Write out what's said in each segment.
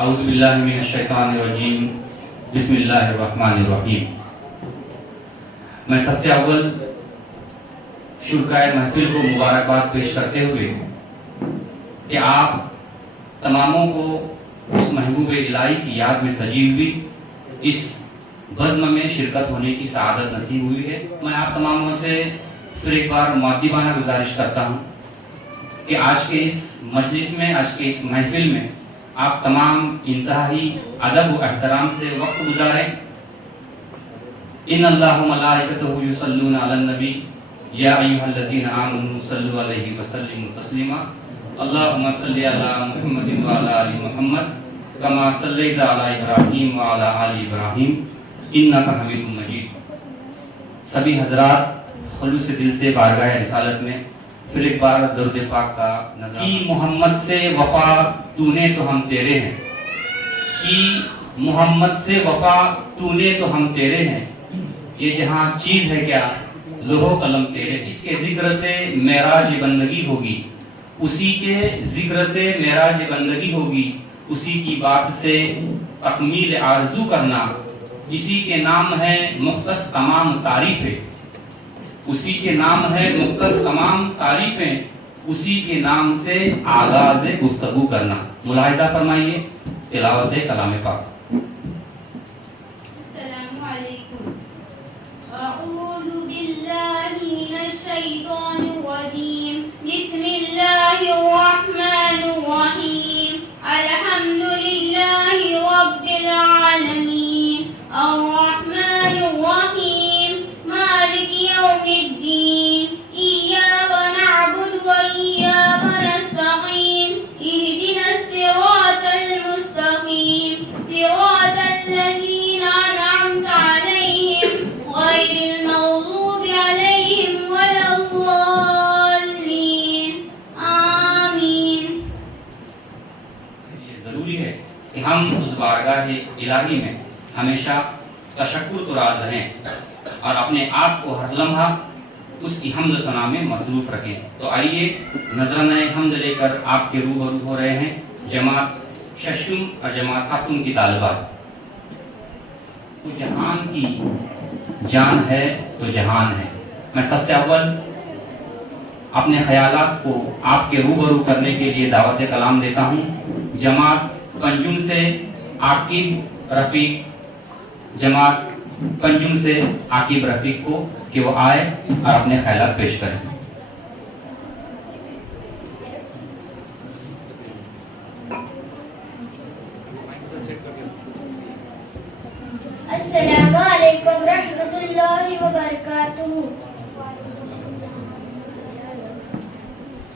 اعوذ باللہ من الشیطان الرجیم بسم اللہ الرحمن الرحیم۔ میں سب سے اول شرکائے محفل کو مبارکباد پیش کرتے ہوئے کہ آپ تماموں کو اس محبوب الہی کی یاد میں سجی ہوئی اس بزم میں شرکت ہونے کی سعادت نصیب ہوئی ہے۔ میں آپ تماموں سے پھر ایک بار مؤدبانہ گزارش کرتا ہوں کہ آج کے اس مجلس میں، آج کے اس محفل میں آپ تمام انتہائی ادب و احترام سے وقت گزاریں۔ ان اللہ و ملائکتہ یصلون علی النبی یا ایھا الذین آمنوا صلوا علیہ وسلموا تسلیما اللہم صلی علی محمد وعلی آل محمد کما صلیت علی ابراہیم وعلی آل ابراہیم انک حمید مجید۔ سبھی حضرات خلوص دل سے بارگاہ رسالت میں پھر ایک بار درود پاک کا نظر کی محمد سے وفا تو نے تو ہم تیرے ہیں، کی محمد سے وفا تو نے تو ہم تیرے ہیں، یہ جہاں چیز ہے کیا لوح و قلم تیرے۔ اس کے ذکر سے معراج بندگی ہوگی، اسی کے ذکر سے معراج بندگی ہوگی، اسی کی بات سے تکمیل آرزو کرنا، اسی کے نام ہے مختص تمام تعریفیں، اسی کے نام ہے مختص تمام تعریفیں، اسی کے نام سے آغاز گفتگو کرنا۔ ملاحظہ فرمائیے تلاوت کلام پاک۔ السلام علیکم۔ اعوذ باللہ من الشیطان الرجیم، بسم اللہ الرحمن الرحیم، الحمد للہ رب العالمین، الرحمن الرحیم، مالک یوم الدین، ایاک نعبد و ایاک نستعین، اہدنا الصراط المستقیم، صراط الذین انعمت علیہم غیر المغضوب علیہم ولا الضالین، آمین۔ یہ ضروری ہے کہ ہم اس بارگاہ الہی میں ہمیشہ تشکر تو راز رہیں اور اپنے آپ کو ہر لمحہ اس کی حمد و ثنا میں مصروف رکھیں۔ تو آئیے نذرانۂ حمد لے کر آپ کے روبرو ہو رہے ہیں جماعت ششم اور جماعت ہفتم کی طالبات۔ تو جہان کی جان ہے تو جہان ہے۔ میں سب سے اول اپنے خیالات کو آپ کے روبرو کرنے کے لیے دعوت کلام دیتا ہوں جماعت پنجم سے عاقب رفیق، جماعت پنجم سے عاقب رفیق کو کہ وہ آئے اور اپنے خیالات پیش کریں۔ السلام علیکم رحمۃ اللہ وبرکاتہ۔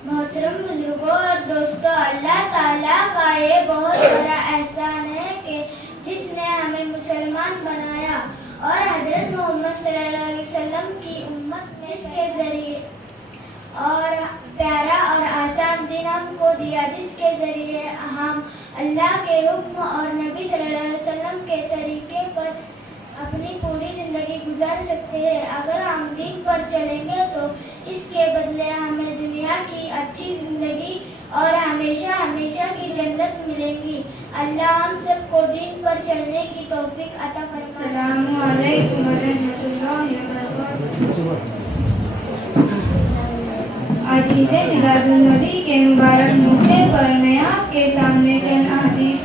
محترم بزرگوں اور دوستوں، اللہ تعالیٰ کا یہ بہت بڑا احسان ہے کہ جس نے ہمیں مسلمان بنایا اور حضرت محمد صلی اللہ علیہ وسلم کی امت میں جس کے ذریعے اور پیارا اور آسان دین ہم کو دیا، جس کے ذریعے ہم اللہ کے حکم اور نبی صلی اللہ علیہ وسلم کے طریقے پر اپنی پوری زندگی گزار سکتے ہیں۔ اگر ہم دین پر چلیں گے تو اس کے بدلے ہمیں دنیا کی اچھی زندگی اور ہمیشہ ہمیشہ کی جنت ملے گی۔ اللہ ہم سب کو دین پر چلنے کی توفیق عطا فرمائے۔ السلام علیکم ورحمۃ اللہ وبرکاتہ۔ آج عید میلاد النبی کے مبارک موقع پر میں آپ کے سامنے چند احادیث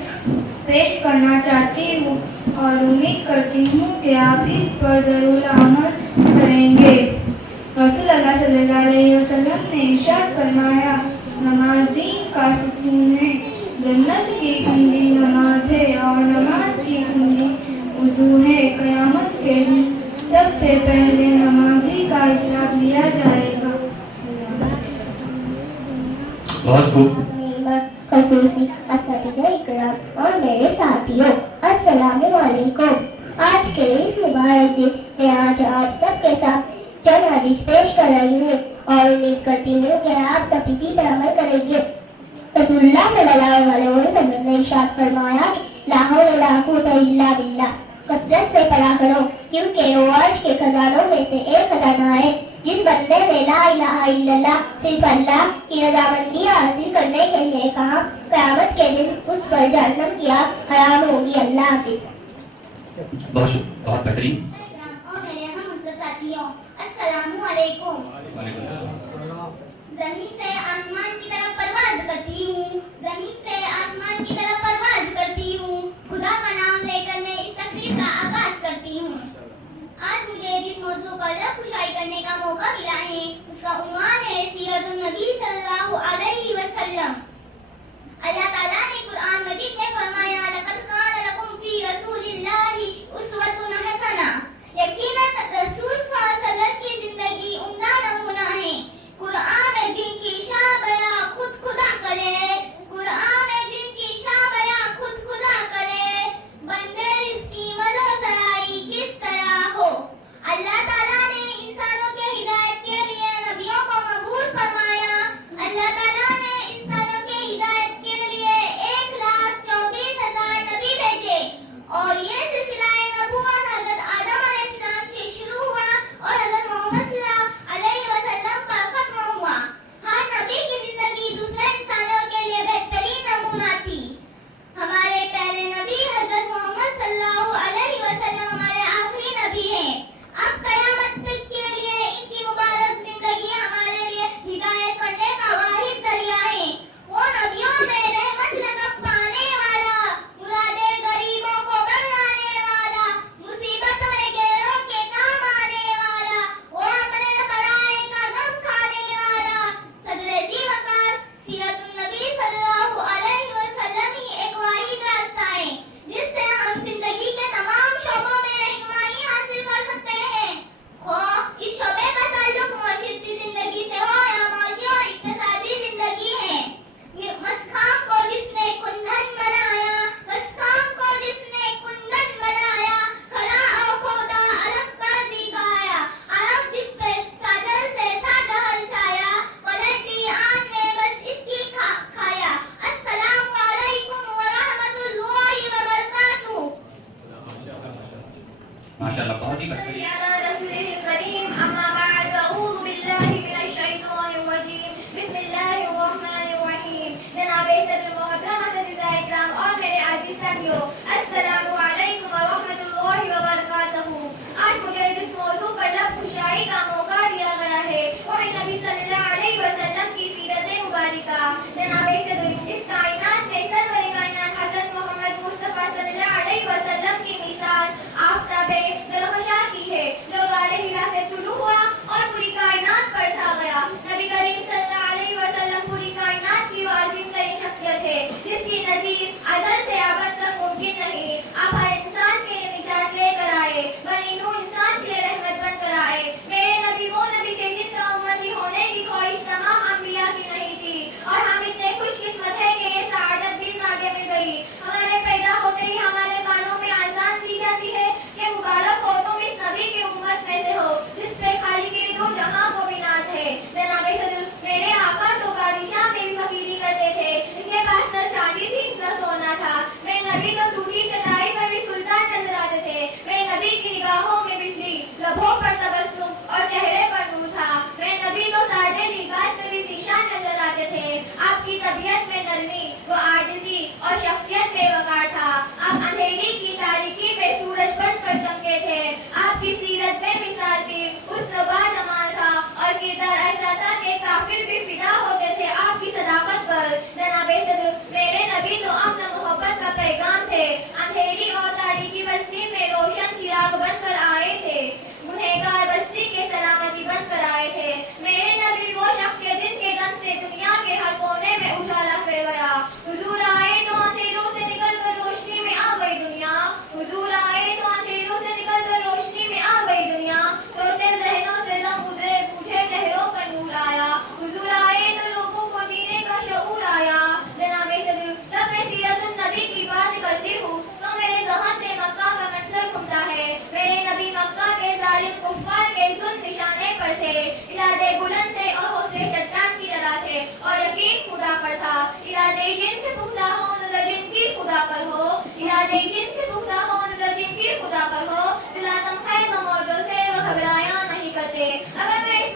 پیش کرنا چاہتی ہوں اور امید کرتی ہوں کہ آپ اس پر ضرور عمل کریں گے۔ رسول اللہ صلی اللہ علیہ وسلم نے ارشاد فرمایا، نماز دین کا ستون ہے، جنت کی کنجی نماز ہے اور نماز کی کنجی وضو ہے۔ قیامت کے دن سب سے پہلے نمازی کا حساب لیا جائے گا۔ بہت خوب۔ خصوصی اساتذہ اکرام اور میرے ساتھیوں، السلام علیکم۔ آج کے اس مبارک دن میں آج آپ سب کے ساتھ چند حدیث پیش کر رہی ہوں اور امید کرتی ہوں کہ آپ سب اسی پر عمل کریں گے۔ رسول اللہ صلی اللہ علیہ وسلم نے ارشاد فرمایا کہ لا حول ولا قوت الا باللہ، کثرت سے پڑھا کرو کیونکہ وہ عرش کے خزانوں میں سے ایک خزانہ ہے جس بندے نے لا الہ الا اللہ صرف اللہ کی رضامندی حاصل کرنے کے لیے کہا قیامت کے دن اس پر جہنم کی آگ حرام ہوگی. اللہ حافظ. بہت بہترین. اور میرے ہم ساتھیوں السلام علیکم. زمین سے آسمان کی طرف پرواز کرتی ہوں, زمین سے آسمان کی طرف پرواز کرتی ہوں, خدا کا نام لے کر میں اس تقریر کا آغاز کرتی ہوں. آج مجھے جس موضوع پر لب کشائی کرنے کا موقع ملا ہے اس کا عنوان ہے سیرت النبی صلی اللہ علیہ وسلم. اللہ تعالیٰ نے قرآن مجید میں فرمایا لقد کان لکم فی رسول اللہ اسوۃ حسنہ. یقیناً رسول صلی اللہ علیہ وسلم کی زندگی عمدہ نمونہ ہے. قرآن میں جن کی شاہ بیاں خود خدا کرے, قرآن میں جن کی شاہ بیاں خود خدا کرے, بندے اس کی مدح سرائی کس طرح ہو. اللہ تعالیٰ نے انسانوں کے ہدایت کے لیے نبیوں کو مبعوث فرمایا. اللہ تعالیٰ نے انسانوں کے ہدایت کے لیے 1,24,000 نبی بھیجے اور یہ سلسلہ نبوت حضرت آدم علیہ السلام سے شروع ہوا اور حضرت محمد صلی اللہ علیہ وسلم پر ختم ہوا. ہر نبی کی زندگی دوسرے انسانوں کے لیے بہترین نمونہ تھی. ہمارے پہلے نبی حضرت محمد صلی اللہ علیہ وسلم ہمارے آخری نبی ہیں. اب قیامت تک کے لیے ان کی مبارک زندگی ہمارے لیے ہدایت کرنے کا واحد ذریعہ ہے. وہ نبیوں میں رحمت لطف پانے والا, مرادے غریبوں کو بڑھانے والا, مصیبت میں غیروں کے کام آنے والا, وہ اپنے خرائط کا غم کھانے والا. صدر ذی وقار سیرت النبی صلی اللہ علیہ وسلم ہی ایک واحد راستہ ہے جس سے ہم زندگی کے تمام شعبوں میں رہنمائی حاصل کر سکتے ہیں, خواہ اس شعبے کا تعلق معاشرتی زندگی سے ہو یا معاشی اور اقتصادی زندگی ہے. مسخام کو جس نے کندھن بنایا, مسخام کو جس نے کندھن بنایا, کھڑا اور کھوٹا الگ کر دکھایا. عرب جس پہ کاجل سے تھا جہل چھایا, پلٹی آن میں بس اس کی کھایا. السلام علیکم ورحمۃ اللہ وبرکاتہ. ماشاءاللہ بہت ہی بہترین. السلام علیکم ورحمۃ اللہ وبرکاتہ. آج مجھے جس موضوع پر لب کشائی کا موقع دیا گیا ہے وہ ہے نبی صلی اللہ علیہ وسلم کی سیرت مبارکہ. جناب اس کائنات میں سرور کائنات حضرت محمد مصطفیٰ صلی اللہ علیہ وسلم کی مثال آفتاب دلخشاں کی ہے جو غار ہرا سے طلوع ہوا اور پوری کائنات پر چھا گیا. نبی کریم صلی اللہ علیہ وسلم پوری کائنات کی وہ عظیم ترین شخصیت ہے جس کی نظیر ازل سے ابد تک ممکن نہیں. آپ ہر انسان کے لیے نجات لے کر آئے, بنی نوح انسان کے لیے رحمت بن کر آئے. میرے نبی وہ نبی تھے جن کا امتی ہونے کی خواہش تمام انبیاء کی نہیں تھی اور ہم اتنے خوش قسمت ہیں کہ یہ سعادت بھی آگے مل گئی. ہمارے پیدا ہوتے ہی ہمارے کانوں میں آذان دی جاتی ہے کہ مبارک ہو تم اس نبی کی امت میں سے ہو جس پہ خالق دو جہاں کو بھی ناز ہے. جناب میرے آقا تو بادشاہ میں بھی فقیری کرتے تھے, ان کے پاس نہ چاندی تھی نہ سونا تھا. میرے نبی تو ٹوٹی چٹائی پر بھی سلطان نظر آتے تھے. میرے نبی کی نگاہوں میں بجلی, لبوں پر تبسم اور چہرے پر نور تھا. میرے نبی تو سادے لباس میں بھی ذیشان نظر آتے تھے. آپ کی طبیعت میں نرمی و عاجزی اور شخصیت میں وقار تھا. آپ اندھیری کی تاریکی میں سورج بن کر چمکے تھے. آپ کی سیرت میں مثال تھی, حسن و با جمال تھا اور کردار ایسا تھا کہ کافر بھی فدا ہوتے تھے آپ کی صداقت پر. جناب صدر میرے نبی تو امن محبت کا پیغام تھے. اندھیری اور تاریکی بستی میں روشن چراغ بن کر آئے تھے, گنہگار بستی کے سلامتی بن کر آئے تھے. میرے نبی وہ شخص جن کے دم سے دنیا کے ہر کونے میں اجالا پھیل گیا. حضور آئے تو اندھیروں سے نکل کر روشنی میں آ گئی دنیا. حضور آئے تو اندھیروں سے نکل کر روشنی میں آ گئی دنیا. سوتے ذہنوں سے دم ادھرے, پوچھے چہروں پر نور آیا. حضور آئے تو لوگوں کو جینے کا شعور آیا. جناب صدر جب میں سیرت النبی کی بات کرتی ہوں تو میرے ذہن میں مکہ کا منظر گھومتا ہے. میرے نبی مکہ کے ظالم کفار کے ظلم نشانے پر تھے. ارادے بلند تھے اور حوصلے چٹان کی طرح تھے اور یقین خدا پر تھا. ارادے جن کے پختہ ہوں نظر جن کی خدا پر ہو, ارادے جن کے پختہ ہوں نظر جن کی خدا پر ہو. دلاتم خیر و موجوں سے وہ گھبرایا نہیں کرتے. اگر میں اس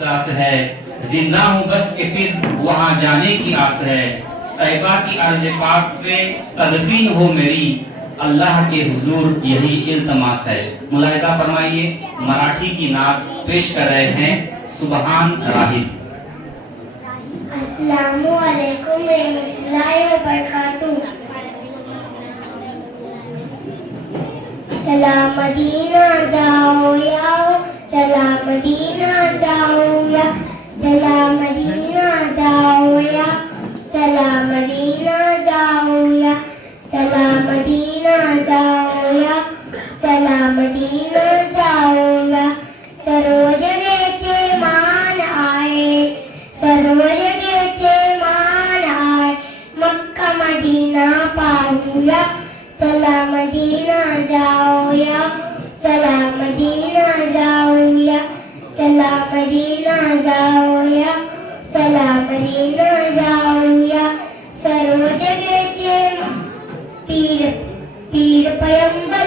احساس ہے، زندہ ہوں بس کہ پھر وہاں جانے کی آس ہے، طیبہ کی ارض پاک پہ تدفین ہو میری، اللہ کے حضور یہی التماس ہے۔ ملاحظہ فرمائیے، مراٹھی کی نعت پیش کر رہے ہیں سبحان راہب۔ السلام علیکم ورحمۃ اللہ وبرکاتہ۔ سلام مدینہ جاؤ یا سلام مدینہ جاؤ یا سلام مدینہ جاؤ یا سلام مدینہ جاؤ یا سلام مدینہ جاؤ یا سلام مدینہ جاؤ یا سروج گے مان آئے سروج گے مان آئے مکہ مدینہ پاؤ یا سلام مدینہ جاؤ یا سلام مدینہ جاؤ یا سلام مدینہ جاؤ یا سلام مدینہ جاؤ یا سروج گے پیر پیغمبر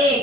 1,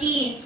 3,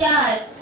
4,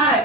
8,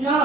9,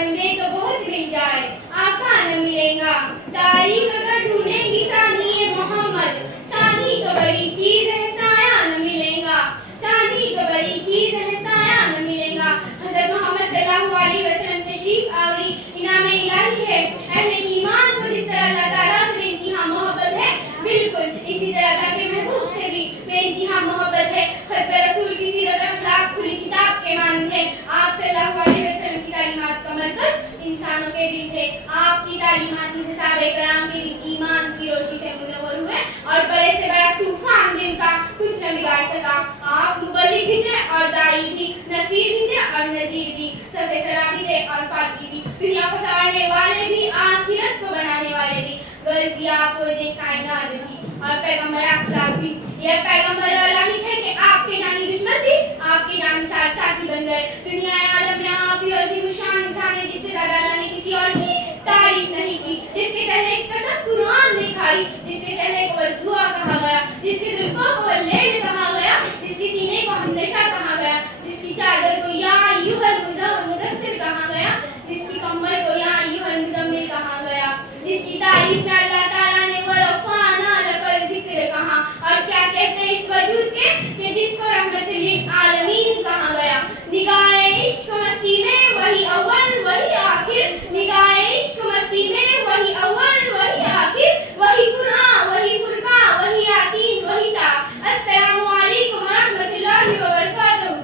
بندے تو بہت مل جائے آقا نہ ملے گا. تاریخ اگر ڈھونڈے گی ثانی محمد, ثانی تو بڑی چیز ہے سایہ نہ ملے گا, ثانی تو بڑی چیز ہے سایہ نہ ملے گا. حضرت محمد صلی اللہ علیہ وسلم تشریف آوری انعام الہی ہے. اہل ایمان کو جس طرح اللہ تعالیٰ سے انتہا محبت ہے, بالکل اسی طرح اللہ کے محبوب سے بھی بے انتہا محبت ہے. خط رسول کی سیرت اخلاق کھلی کتاب کے مانند ہے. آپ صلی اللہ علیہ وسلم کی تعلیمات کا مرکز انسانوں کے دل تھے. آپ کی تعلیمات سے صحابہ کرام کے دل ایمان کی روشنی سے منور ہوئے اور بڑے سے بڑا طوفان جن کا کچھ نہ بگاڑ سکا. آپ مبلغ بھی تھے اور داعی بھی, نصیر بھی تھے اور نذیر بھی, سفے سرا بھی تھے اور فاتح بھی, دنیا کو سنوارنے والے بھی, آخرت کو بنانے والے بھی, غرض آپ وجہ کائنات بھی اور پیغمبر اخلاق بھی. یہ پیغمبر الہی تھے کہ آپ کے جانی دشمن بھی آپ کے جانی ساتھی بن گئے. دنیا عالم میں آپ ہی عظیم الشان انسان ہے جس سے اللہ نے کسی اور کی تعریف نہیں کی, جس کے چہرے کی قسم قرآن نے کھائی, جس کے چہرے کو وضوعہ کہا گیا, جس کی زلفوں کو لیل کہا گیا, جس کی سینے کو ہندشہ کہا گیا, جس کی چادر کو یا ایھا المدثر کہا گیا, جس کی کمر کو یا ایھا المزمل کہا گیا, جس کی تعریف میں اللہ تعالیٰ نے ورفعنا لک ذکر کہا. اور کیا کہتے ہیں اس وجود کے کہ جس کو رحمت للعالمین کہا گیا. نگاہ عشق مستی میں وہی اول وہی آخر, نگاہ عشق مستی میں وہی اول وہی آخر, وہی قرآن وہی فرقان وہی یاسین وہی تا. السلام علیکم ورحمۃ اللہ وبرکاتہ.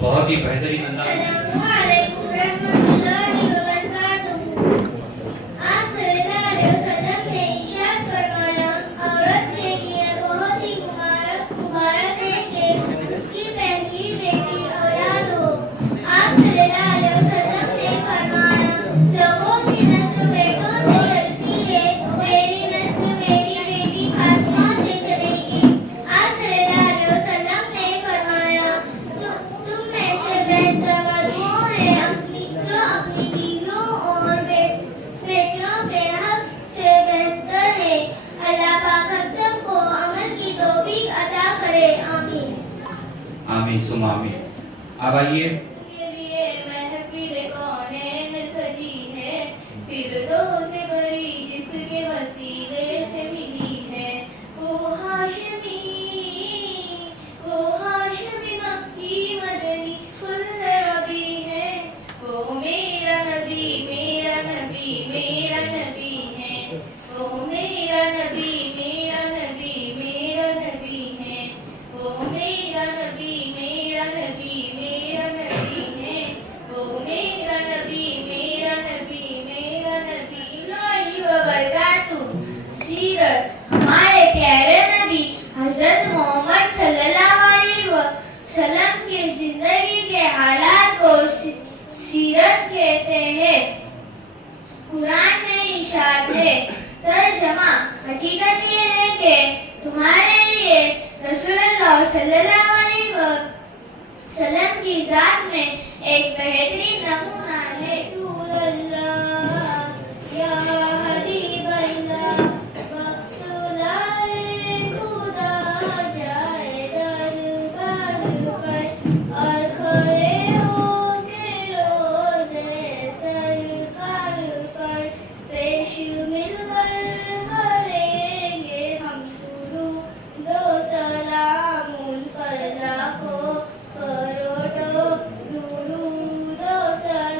بہت ہی بہترین انداز. السلام علیکم رحمۃ اللہ وبرکاتہ. آپ صلی اللہ علیہ وسلم نے ارشاد فرمایا, عورت کے لیے بہت ہی مبارک ہے کہ اس کی پہلی بیٹی اولاد ہو. آپ صلی اللہ علیہ وسلم نے فرمایا, لوگوں کی نسل بیٹوں سے چلتی ہے, میری نسل میری بیٹی فاطمہ سے چلے گی. آپ صلی اللہ علیہ وسلم نے فرمایا, تم میں سے بہتر وہ ہے جو اپنی بیویوں اور بیٹیوں کے حق سے بہتر ہے. اللہ پاک ہم سب کو عمل کی توفیق عطا کرے. آمین. آمین ثم آمین. اب آئیے. کے لیے محفل کونین سجی ہے, فردوس بری جس کے وسیلے سے ملی ہے. وہ ہاشمی مکی مدنی کل ربی ہے, وہ میرا نبی میرا نبی میرا نبی ہے, وہ میرا نبی میرا نبی میرا نبی ہے, وہ میرا نبی میرا نبی میرا نبی ہے, وہ میرا نبی میرا نبی میرا نبی. اللہ وبرکاتہ. سیرت ہمارے پیارے نبی حضرت محمد صلی اللہ علیہ وسلم کی زندگی کے حالات کو سیرت کہتے ہیں. قرآن میں ارشاد ہے, ترجمہ حقیقت یہ ہے کہ تمہارے لیے رسول اللہ صلی اللہ علیہ وسلم کی ذات میں ایک بہترین نمونہ ہے. رسول اللہ یا حبیب اللہ, وقت لائے خدا جائے دربار پر, اور کھڑے ہو کے روزے سرکار پر, پیش مل کر کریں گے ہم درود و سلام ان پر لاکھوں کروڑوں درود و سلام.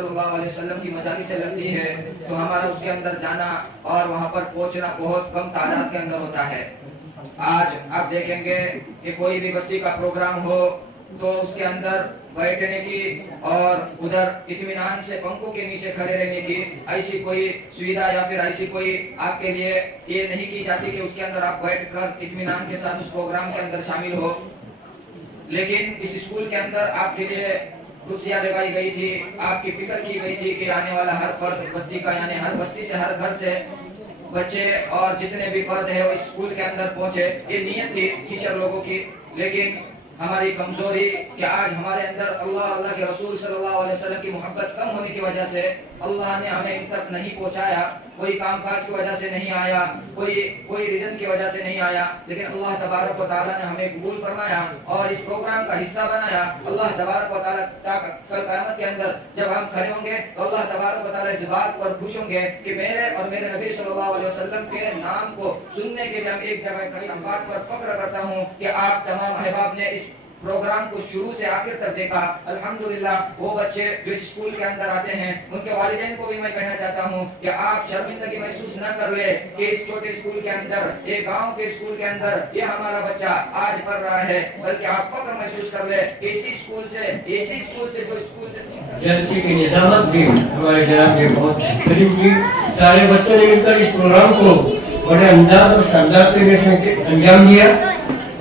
صلی اللہ علیہ وسلم کی مجالس لگتی ہے تو ہمارا اس کے اندر جانا اور وہاں پر پہنچنا بہت کم تعداد کے اندر ہوتا ہے. آج آپ دیکھیں گے کہ کوئی بھی بستی کا پروگرام ہو تو اس کے اندر بیٹھنے کی اور ادھر اطمینان سے پنکھوں کے نیچے کھڑے رہنے کی ایسی کوئی سویدھا یا پھر ایسی کوئی آپ کے لیے یہ نہیں کی جاتی کہ اس کے اندر آپ بیٹھ کر اطمینان کے ساتھ اس پروگرام کے اندر شامل ہو. لیکن اس اسکول کے اندر آپ کے لیے کرسیاں لگائی گئی تھی, آپ کی فکر کی گئی تھی کہ آنے والا ہر فرد بستی کا یعنی ہر بستی سے ہر گھر سے بچے اور جتنے بھی فرد ہیں وہ اس اسکول کے اندر پہنچے. یہ نیت تھی ٹیچر لوگوں کی. لیکن ہماری کمزوری کہ آج ہمارے اندر اللہ کے رسول صلی اللہ علیہ وسلم کی محبت کم ہونے کی وجہ سے اللہ نے ہمیں ان تک نہیں پہنچایا. کوئی کام کاج کی وجہ سے نہیں آیا, کوئی ریزن کی وجہ سے نہیں آیا, لیکن اللہ تبارک و تعالیٰ نے ہمیں قبول فرمایا اور اس پروگرام کا حصہ بنایا. اللہ تبارک و تعالیٰ کل قیامت کے اندر جب ہم کھڑے ہوں گے تو اللہ تبارک و تعالیٰ اس بات پر خوش ہوں گے کہ میرے اور میرے نبی صلی اللہ علیہ وسلم کے نام کو سننے کے لیے ہم ایک جگہ کھڑے. اس بات پر فخر کرتا ہوں کہ آپ تمام احباب نے اس پروگرام کو شروع سے آخر تک دیکھا. الحمدللہ وہ بچے جو اس اسکول کے اندر آتے ہیں ان کے والدین کو بھی میں کہنا چاہتا ہوں کہ آپ شرمندگی محسوس نہ کر لے کہ اس چھوٹے اسکول کے اندر, ایک گاؤں کے اسکول کے اندر یہ ہمارا بچہ آج پڑھ رہا ہے, بلکہ آپ فخر محسوس کر لے کہ اسی اسکول سے جو اسکول سے جلسے کی نظامت بھی ہمارے جناب کے بہت قریب کی. سارے بچوں نے مل کر اس پروگرام کو بڑے انداز اور شاندار طریقے سے انجام دیا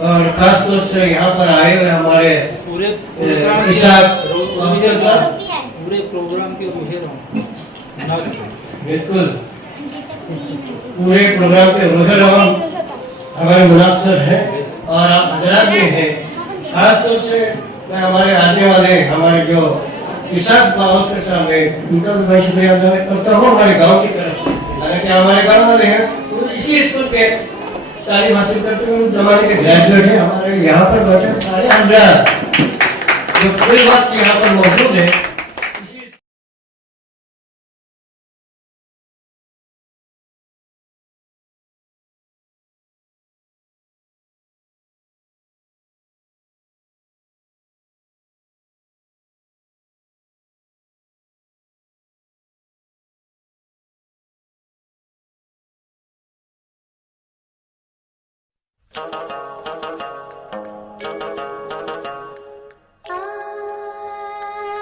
اور خاص طور سے یہاں پر آئے ہوئے ہمارے پورے پروگرام کے بالکل پورے پروگرام کے روح روان ہمارے منافسر ہیں اور آپ حضرات بھی ہیں. خاص طور سے میں ہمارے آنے والے ہمارے جو اشاق باؤس کے سامنے ان کا بھی میں شکریہ ادا کرتا ہوں ہمارے گاؤں کی طرف سے. حالانکہ ہمارے گاؤں والے ہیں وہ اسی اسکول کے تعلیم حاصل کرتے ہوئے اس زمانے کے گریجویٹ ہیں. ہمارے یہاں پر بیٹھے سارے حضرات جو پوری وقت یہاں پر موجود ہیں.